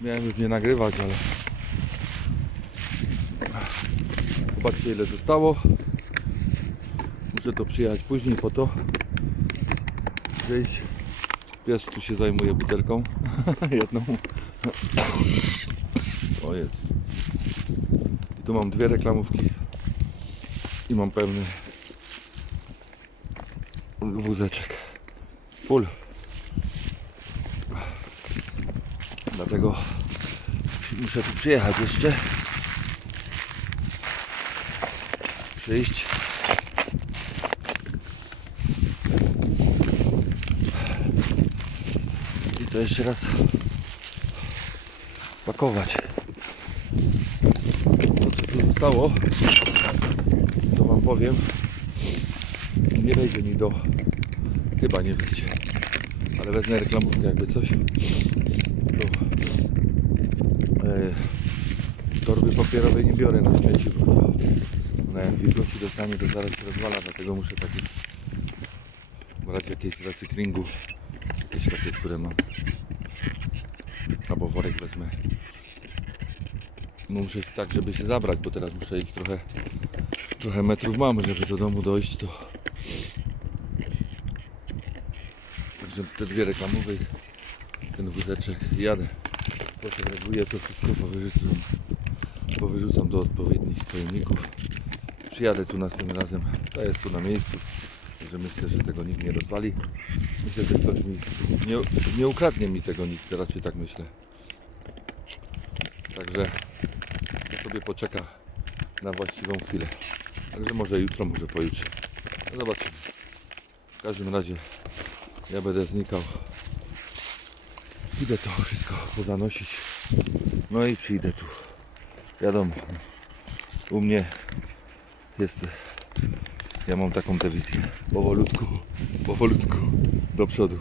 Miałem już nie nagrywać, ale zobaczcie ile zostało. Muszę to przyjechać później po to. Wyjść. Pies tu się zajmuje butelką. Jedną. O jest. I tu mam dwie reklamówki. I mam pełny wózeczek. Full. Dlatego muszę tu przyjechać jeszcze. Przyjść. I to jeszcze raz pakować. To co tu zostało, to wam powiem, nie wejdzie mi do, chyba nie wejdzie, ale wezmę reklamówkę jakby coś. To, e, torby papierowej nie biorę na śmieci, bo ona jak dostanie to zaraz się rozwala, dlatego muszę takie brać jakieś recyklingu, jakieś takie, które mam. Albo worek wezmę. No muszę tak, żeby się zabrać, bo teraz muszę iść trochę, trochę metrów mam, żeby do domu dojść, to Także te dwie reklamowe, ten wózeczek jadę. Posegreguję to wszystko, powyrzucam, powyrzucam do odpowiednich pojemników. Przyjadę tu następnym razem, to jest tu na miejscu. Także myślę, że tego nikt nie rozwali. Myślę, że ktoś mi nie, nie ukradnie mi tego nikt, raczej tak myślę. Także sobie poczeka na właściwą chwilę. Także może jutro, może pojutrze. No zobaczymy. W każdym razie ja będę znikał. Idę to wszystko pozanosić. No i przyjdę tu. Wiadomo, u mnie jest. Ja mam taką dewizję. Powolutku, powolutku do przodu.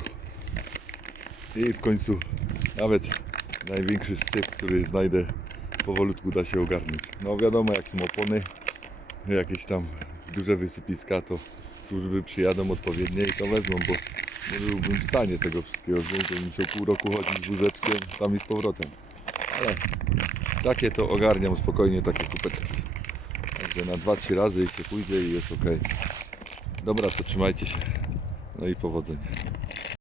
I w końcu nawet największy styk, który znajdę, powolutku da się ogarnąć. No wiadomo, jak są opony, jakieś tam duże wysypiska, to służby przyjadą odpowiednie i to wezmą, bo nie byłbym w stanie tego wszystkiego wziąć, bym musiał pół roku chodzić z wózeczkiem tam i z powrotem. Ale takie to ogarniam spokojnie, takie kupeczki. Także na 2-3 razy i się pójdzie i jest ok. Dobra, to trzymajcie się. No i powodzenia.